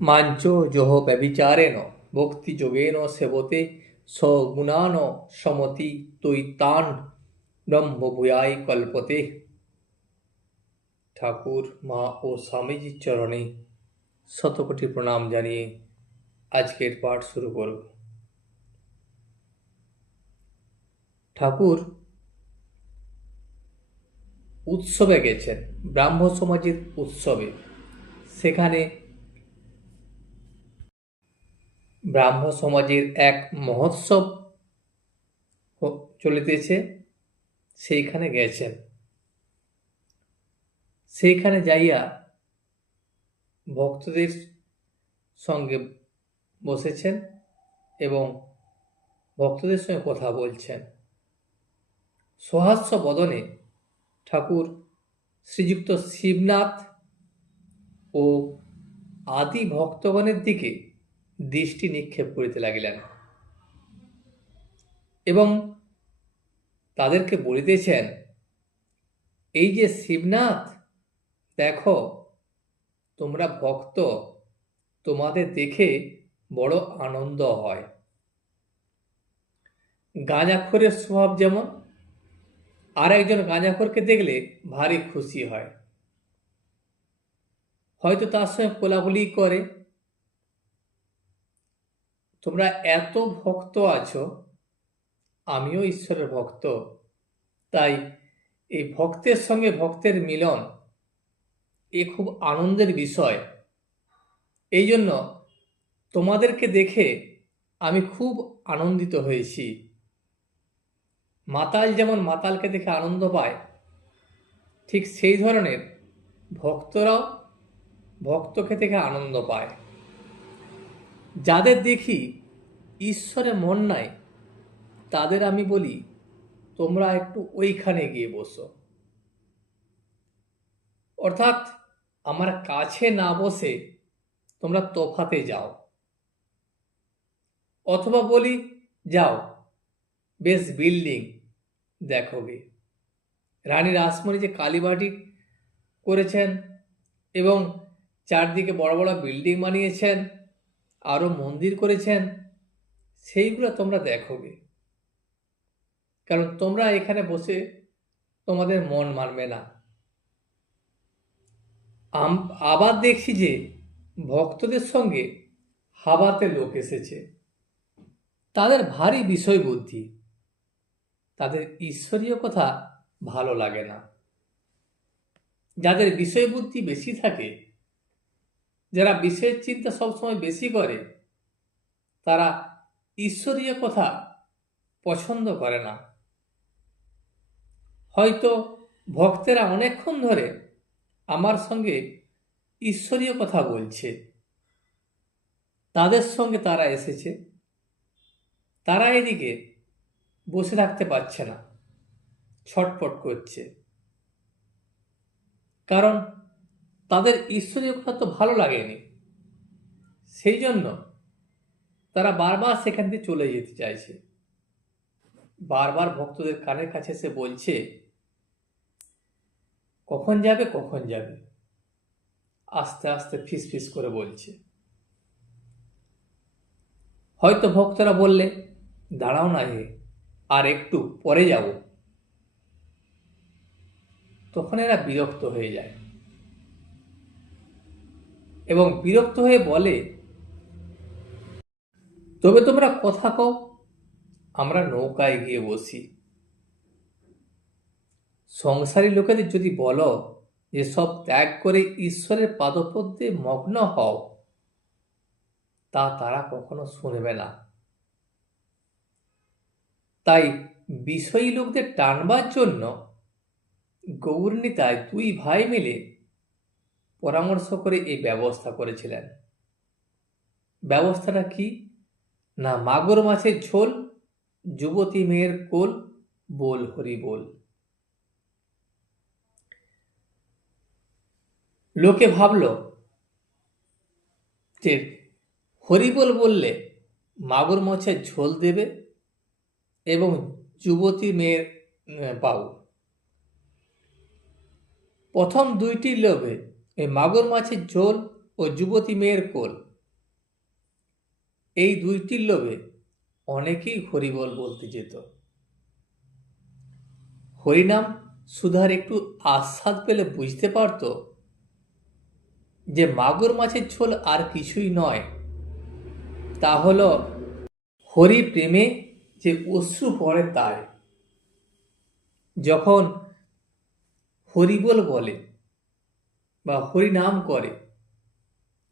মাঞ্চো যোহ ব্যভিচারেণ ভক্তিযোগেন সেবতে সগুণান সমতি তৈতান ব্রহ্মভূয়ায় কল্পতে। ঠাকুর, মা ও স্বামীজির চরণে শতকোটি প্রণাম জানিয়ে আজকের পাঠ শুরু করব। ঠাকুর উৎসবে গেছেন, ব্রাহ্ম সমাজের উৎসবে। সেখানে ব্রাহ্ম সমাজের এক মহোৎসব চলিতেছে, সেইখানে গেছেন। সেইখানে যাইয়া ভক্তদের সঙ্গে বসেছেন এবং ভক্তদের সঙ্গে কথা বলছেন। সহাস্য বদনে ঠাকুর শ্রীযুক্ত শিবনাথ ও আদি ভক্তগণের দিকে দৃষ্টি নিক্ষেপ করিতে লাগিলেন এবং তাদেরকে বলিতেছেন, এই যে শিবনাথ, দেখো তোমরা ভক্ত, তোমাদের দেখে বড় আনন্দ হয়। গাঁজাখোরের স্বভাব যেমন, আর একজন গাঁজাখোরকে দেখলে ভারী খুশি হয়, হয়তো তার সঙ্গে কোলাকুলি করে। তোমরা এত ভক্ত আছো, আমিও ঈশ্বরের ভক্ত, তাই এই ভক্তের সঙ্গে ভক্তের মিলন এ খুব আনন্দের বিষয়। এই জন্য তোমাদেরকে দেখে আমি খুব আনন্দিত হয়েছি। মাতাল যেমন মাতালকে দেখে আনন্দ পায়, ঠিক সেই ধরনের ভক্তরাও ভক্তকে দেখে আনন্দ পায়। যাদের দেখি ঈশ্বরে মন নাই, তাদের আমি বলি, তোমরা একটু ওইখানে গিয়ে বসো। অর্থাৎ আমার কাছে না বসে তোমরা তফাতে যাও। অথবা বলি, যাও বেশ বিল্ডিং দেখোগে। রানী রাসমণি যে কালীবাড়ি করেছেন এবং চারদিকে বড় বড় বিল্ডিং বানিয়েছেন, আরও মন্দির করেছেন, সেইগুলো তোমরা দেখোগে। কারণ তোমরা এখানে বসে তোমাদের মন মানবে না। আবার দেখছি যে ভক্তদের সঙ্গে হাবাতে লোক এসেছে, তাদের ভারী বিষয় বুদ্ধি, তাদের ঈশ্বরীয় কথা ভালো লাগে না। যাদের বিষয় বুদ্ধি বেশি থাকে, যারা বিষয়ের চিন্তা সবসময় বেশি করে, তারা ঈশ্বরীয় কথা পছন্দ করে না। হয়তো ভক্তেরা অনেকক্ষণ ধরে আমার সঙ্গে ঈশ্বরীয় কথা বলছে, তাদের সঙ্গে তারা এসেছে, তারা এদিকে বসে থাকতে পারছে না, ছটফট করছে। কারণ তাদের ঈশ্বরীয় কথা তো ভালো লাগেনি, সেই জন্য তারা বারবার সেখান থেকে চলে যেতে চাইছে। বারবার ভক্তদের কানের কাছে এসে বলছে, কখন যাবে কখন যাবে, আস্তে আস্তে ফিস ফিস করে বলছে। হয়তো ভক্তরা বললে, দাঁড়াও না হে, আর একটু পরে যাব, তখন এরা বিরক্ত হয়ে যায় এবং বিরক্ত হয়ে বলে, তবে তোমরা কথা কও, আমরা নৌকায় গিয়ে বসি। সংসারী লোকেদের যদি বলো যে সব ত্যাগ করে ঈশ্বরের পাদপদ্মে মগ্ন হও, তা তারা কখনো শুনবে না। তাই বিষয়ী লোকদের টানবার জন্য গৌরনীতায় দুই ভাই মিলে পরামর্শ করে এই ব্যবস্থা করেছিলেন। ব্যবস্থাটা কি না, মাগুর মাছের ঝোল, যুবতী মেয়ের কোল, বল হরি বল। লোকে ভাবল যে হরিবোল বললে মাগুর মাছের ঝোল দেবে এবং যুবতী মেয়ের পাও। প্রথম দুইটি লোভে এই মাগুর মাছের ঝোল ও যুবতী মেয়ের কোল, এই দুইটির লোভে অনেকেই হরিবল বলতে যেত। হরিনাম সুধার একটু আস্বাদ পেলে বুঝতে পারত যে মাগুর মাছের ঝোল আর কিছুই নয়, তা হল হরি প্রেমে যে অশ্রু পড়ে তাই। যখন হরিবল বলে বা হরিনাম করে,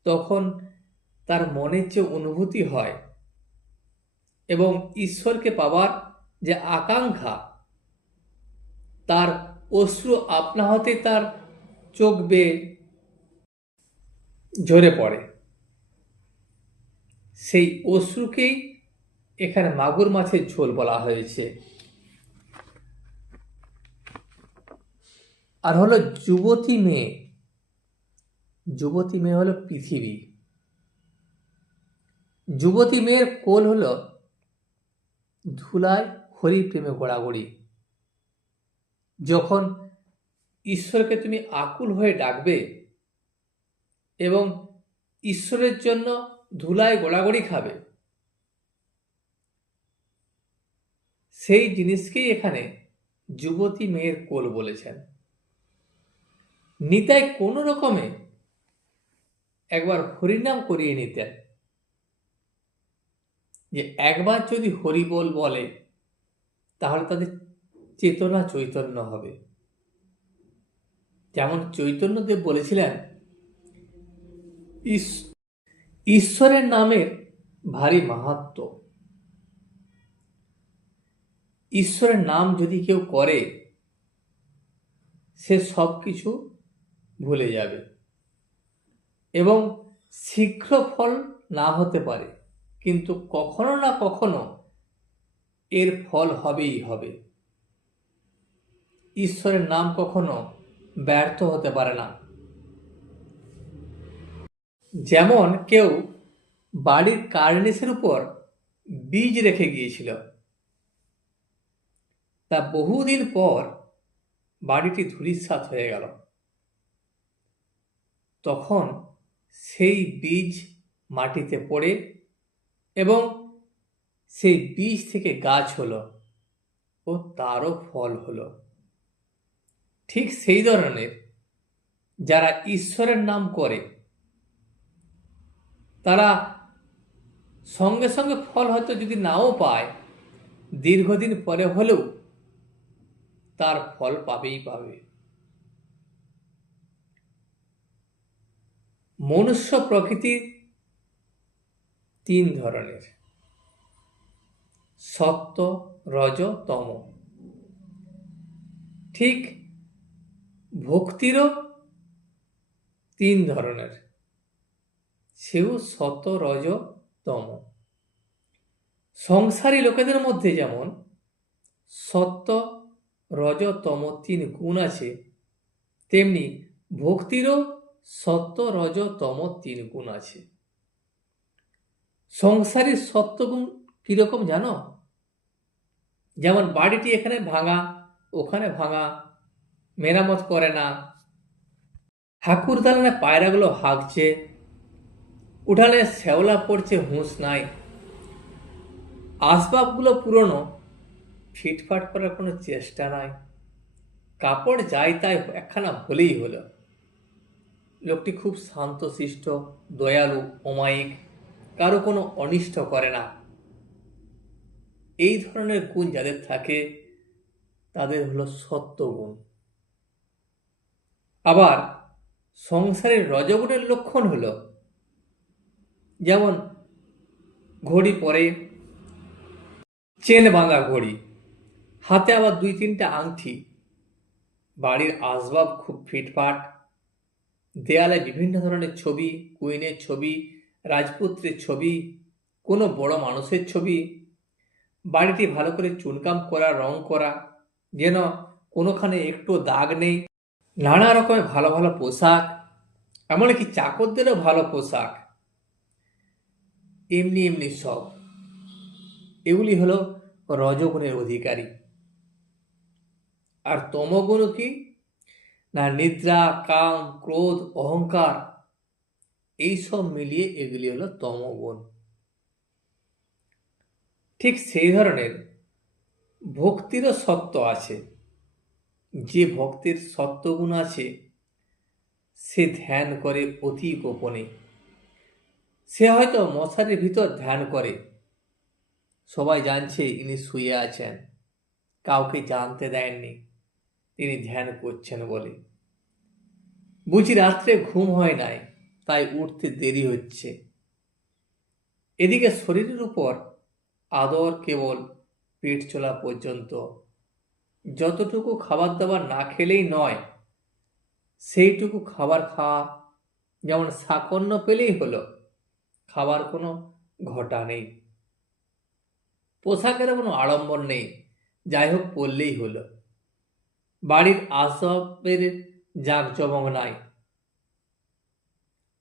তখন তার মনের যে অনুভূতি হয় এবং ঈশ্বরকে পাওয়ার যে আকাঙ্ক্ষা, তার অশ্রু আপনা হতে তার চোখ বেয়ে ঝরে পড়ে। সেই অশ্রুকেই এখানে মাগুর মাছের ঝোল বলা হয়েছে। আর হলো যুবতী মেয়ে। যুবতী মেয়ে হলো পৃথিবী। যুবতী মেয়ের কোল হলো ধুলায় হরি প্রেমে গড়াগড়ি। যখন ঈশ্বরকে তুমি আকুল হয়ে ডাকবে এবং ঈশ্বরের জন্য ধুলায় গোড়াগড়ি খাবে, সেই জিনিসকেই এখানে যুবতী মেয়ের কোল বলেছেন। নিতাই কোনো রকমে একবার হরিনাম করিয়ে নিতেন, যে একবার যদি হরিবোল বলে তাহলে তাদের চেতনা চৈতন্য হবে। যেমন চৈতন্যদেব বলেছিলেন, ঈশ্বরের নামের ভারী মাহাত্ম্য। ঈশ্বরের নাম যদি কেউ করে, সে সব কিছু ভুলে যাবে এবং শীঘ্র ফল না হতে পারে, কিন্তু কখনো না কখনো এর ফল হবেই হবে। ঈশ্বরের নাম কখনো ব্যর্থ হতে পারে না। যেমন কেউ বাড়ির কার্নিসের উপর বীজ রেখে গিয়েছিল, তা বহুদিন পর বাড়িটি ধূলিসাৎ হয়ে গেল। তখন সেই বীজ মাটিতে পড়ে এবং সেই বীজ থেকে গাছ হলো ও তারও ফল হলো। ঠিক সেই ধরনের যারা ঈশ্বরের নাম করে, তারা সঙ্গে সঙ্গে ফল হয়তো যদি নাও পায়, দীর্ঘদিন পরে হলেও তার ফল পাবেই পাবে। মনুষ্য প্রকৃতি তিন ধরনের: সত্ত্ব, রজ, তম। ঠিক ভক্তিরও তিন ধরনের, সেও সত্ত্ব, রজ, তম। সংসারী লোকেদের মধ্যে যেমন সত্ত্ব, রজ, তম তিন গুণ আছে, তেমনি ভক্তিরও সত্ত্ব, রজ, তম তিন গুণ আছে। সংসারী সত্ত্বগুণ কিরকম জানো? যেমন বাড়িটি এখানে ভাঙা, ওখানে ভাঙা, মেরামত করে না, ঠাকুর দালানে পায়রাগুলো হাঁকছে, উঠানে শ্যাওলা পড়ছে, হুঁশ নাই, আসবাবগুলো পুরনো, ফিটফাট করার কোনো চেষ্টা নাই, কাপড় যাই তাই একখানা হলেই হলো। লোকটি খুব শান্তশিষ্ট, দয়ালু, অমায়িক, কারো কোনো অনিষ্ট করে না। এই ধরনের গুণ যাদের থাকে, তাদের হলো সত্ত্বগুণ। আবার সংসারের রজগুণের লক্ষণ হলো, যেমন ঘড়ি পরে, চেন বাঁধা ঘড়ি, হাতে আবার দুই তিনটা আংটি, বাড়ির আসবাব খুব ফিটফাট, দেয়ালে বিভিন্ন ধরনের ছবি, কুইনের ছবি, রাজপুত্রের ছবি, কোনো বড় মানুষের ছবি, বাড়িটি ভালো করে চুনকাম করা, রং করা, যেন কোনোখানে একটু দাগ নেই, নানা রকমের ভালো ভালো পোশাক, এমনকি চাকরদেরও ভালো পোশাক, এমনি এমনি সব। এগুলি হলো রজগুণের অধিকারী। আর তমগুণ কি না? নিদ্রা, কাম, ক্রোধ, অহংকার, এই সব মিলিয়ে এগুলি হলো তমগুণ। ঠিক সেই ধরনের ভক্তিরও সত্ত্ব আছে। যে ভক্তির সত্ত্বগুণ আছে সে ধ্যান করে অতি গোপনে। সে হয়তো মশারির ভিতর ধ্যান করে, সবাই জানছে ইনি শুয়ে আছেন, কাউকে জানতে দেননি তিনি ধ্যান করছেন বলে। বুঝি রাত্রে ঘুম হয় নাই, তাই উঠতে দেরি হচ্ছে। এদিকে শরীরের উপর আদর কেবল পেট চলা পর্যন্ত। যতটুকু খাবার দাবার না খেলেই নয়, সেইটুকু খাবার খাওয়া, যেমন সাকন্য পেলেই হলো, খাবার কোনো ঘটা নেই। পোশাকের কোনো আড়ম্বর নেই, যাই হোক পরলেই হলো। বাড়ির আসবাবের জাঁকজমক নাই।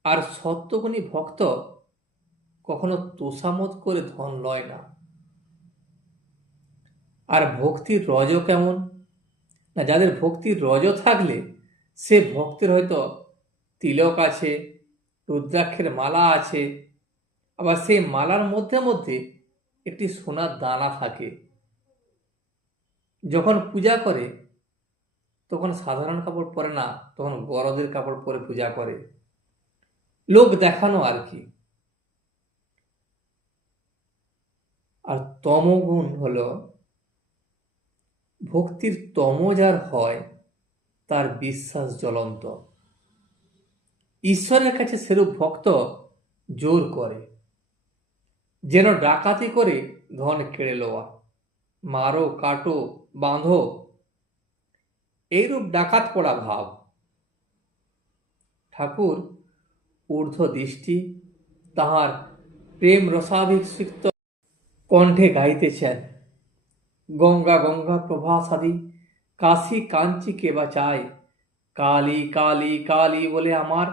আর সত্যগুণী ভক্ত কখনো তোষামোদ করে ধন লয় না। আর ভক্তির রজ কেমন না, যাদের ভক্তির রজ থাকলে সে ভক্তের হয়তো তিলক আছে, রুদ্রাক্ষের মালা আছে, আবার সেই মালার মধ্যে মধ্যে একটি সোনার দানা থাকে। যখন পূজা করে তখন সাধারণ কাপড় পরে না, তখন গরদের কাপড় পরে পূজা করে, লোক দেখানো আর কি। আর তমগুণ হলো ভক্তির তম যার হয় তার বিশ্বাস জ্বলন্ত। ঈশ্বরের কাছে সেরূপ ভক্ত জোর করে, যেন ডাকাতি করে ধন কেড়ে লওয়া, মারো কাটো বাঁধো, এইরূপ ডাকাত পড়া ভাব। ঠাকুর ঊর্ধ্ব দৃষ্টি তাহার প্রেম রসাভিষিক্ত কণ্ঠে গাইতেছেন, গঙ্গা গঙ্গা প্রভাসাদি কাশী কাঞ্চি কে বা চায়, কালী কালী কালী বলে আমার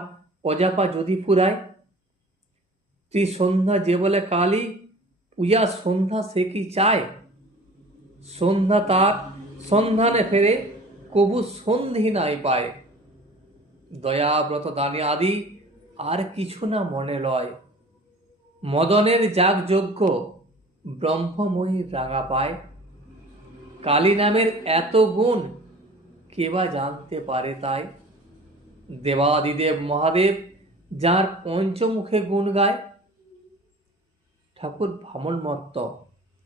অজাপা যদি ফুরায়। ত্রিসন্ধ্যা যে বলে কালী, পূজা সন্ধ্যা সে কি চায়? সন্ধ্যা তার সন্ধানে ফেরে, কবু সন্ধি নাই পায়। দয়াব্রত দানে আদি আর কিছু না মনে লয়, মদনের যাগযজ্ঞ ব্রহ্মময়ী রাঙা পায়। কালী নামের এত গুণ কে বা জানতে পারে তাই? দেবাদিদেব মহাদেব যার পঞ্চমুখে গুণ গায়। ঠাকুর ভামনমত্ত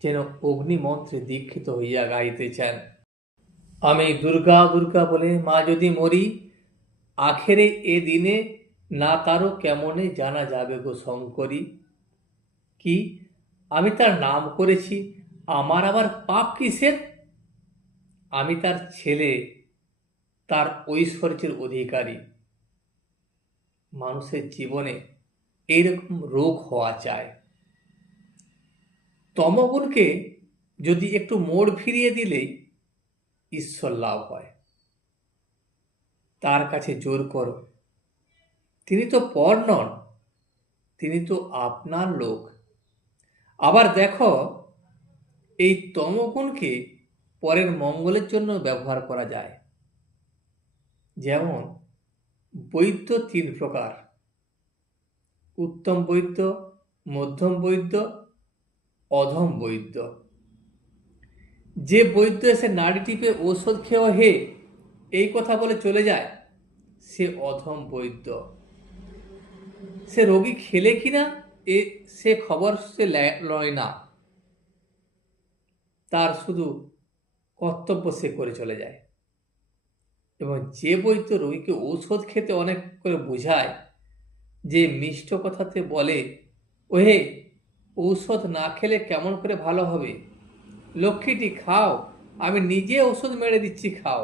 যেন অগ্নিমন্ত্রে দীক্ষিত হইয়া গাইতেছেন, আমি দুর্গা দুর্গা বলে মা যদি মরি, আখেরে এ দিনে না তারও কেমনে জানা যাবে গো শঙ্করী। কি আমি তার নাম করেছি, আমার আবার পাপ কিসের? আমি তার ছেলে, তার ঐশ্বর্যের অধিকারী। মানুষের জীবনে এইরকম রোগ হওয়া চায়। তমগুণকে যদি একটু মোড় ফিরিয়ে দিলেই ঈশ্বর লাভ হয়। তার কাছে জোর করো, তিনি তো পর নন, তিনি তো আপনার লোক। আবার দেখো, এই তমগুণকে পরের মঙ্গলের জন্য ব্যবহার করা যায়। যেমন বৈদ্য তিন প্রকার, উত্তম বৈদ্য, মধ্যম বৈদ্য, অধম বৈদ্য। যে বৈদ্য এসে নাড়ি টিপে ঔষধ খেয়েও হে এই কথা বলে চলে যায়, সে অধম বৈদ্য। সে রোগী খেলে কিনা সে খবর সে লয় না, তার শুধু কর্তব্য সে করে চলে যায়। এবং যে বৈদ্য রোগীকে ঔষধ খেতে অনেক করে বোঝায়, যে মিষ্ট কথাতে বলে, ওহে ঔষধ না খেলে কেমন করে ভালো হবে, লক্ষ্মীটি খাও, আমি নিজে ওষুধ মেরে দিচ্ছি খাও,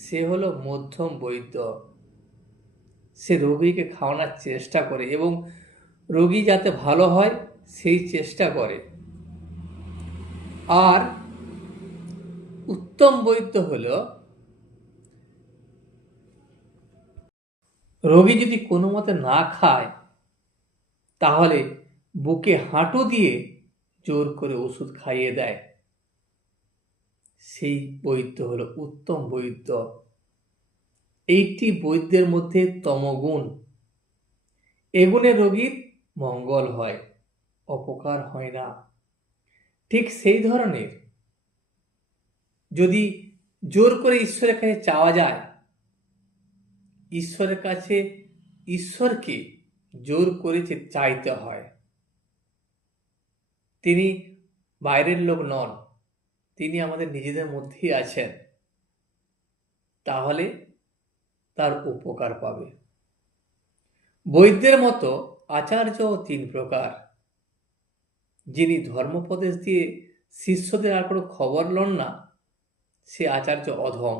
সে হলো মধ্যম বৈদ্য। সে রোগীকে খাওয়ানোর চেষ্টা করে এবং রোগী যাতে ভালো হয় সেই চেষ্টা করে। আর উত্তম বৈদ্য হলো রোগী যদি কোনো মতে না খায় তাহলে বুকে হাঁটু দিয়ে জোর করে ওষুধ খাইয়ে দেয়, সেই বৈদ্য হলো উত্তম বৈদ্য। এইটি বৈদ্যের মধ্যে তমগুণ। এগুণে রোগীর মঙ্গল হয়, অপকার হয় না। ঠিক সেই ধরনের যদি জোর করে ঈশ্বরের কাছে চাওয়া যায়, ঈশ্বরের কাছে ঈশ্বরকে জোর করে চাইতে হয়। তিনি বাইরের লোক নন, তিনি আমাদের নিজেদের মধ্যেই আছেন। তাহলে তার উপকার পাবে। বৈদ্যের মতো আচার্য 3 প্রকার। যিনি ধর্মোপদেশ দিয়ে শিষ্যদের আর কোনো খবর লন না, সে আচার্য অধম।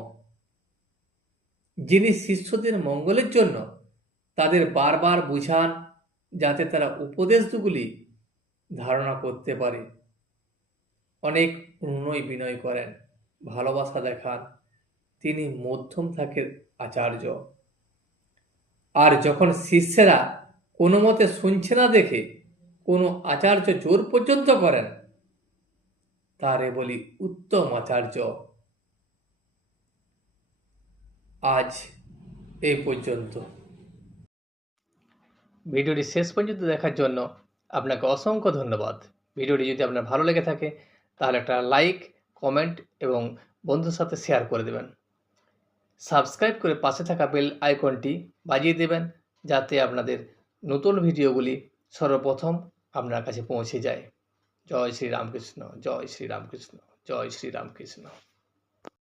যিনি শিষ্যদের মঙ্গলের জন্য তাদের বারবার বুঝান, যাতে তারা উপদেশগুলি ধারণা করতে পারে, অনেক উন্নয় বিনয় করেন, ভালোবাসা দেখান, তিনি মধ্যম থাকের আচার্য। আর যখন শিষ্যেরা কোনো মতে শুনছে না দেখে কোনো আচার্য জোর পর্যন্ত করেন, তারে বলি উত্তম আচার্য। আজ এই পর্যন্ত। ভিডিওটি শেষ পর্যন্ত দেখার জন্য আপনাকে অসংখ্য ধন্যবাদ। ভিডিওটি যদি আপনার ভালো লেগে থাকে তাহলে একটা লাইক, কমেন্ট এবং বন্ধুর সাথে শেয়ার করে দেবেন। সাবস্ক্রাইব করে পাশে থাকা বেল আইকনটি বাজিয়ে দেবেন, যাতে আপনাদের নতুন ভিডিওগুলি সর্বপ্রথম আপনার কাছে পৌঁছে যায়। জয় শ্রী রামকৃষ্ণ, জয় শ্রী রামকৃষ্ণ, জয় শ্রী রামকৃষ্ণ।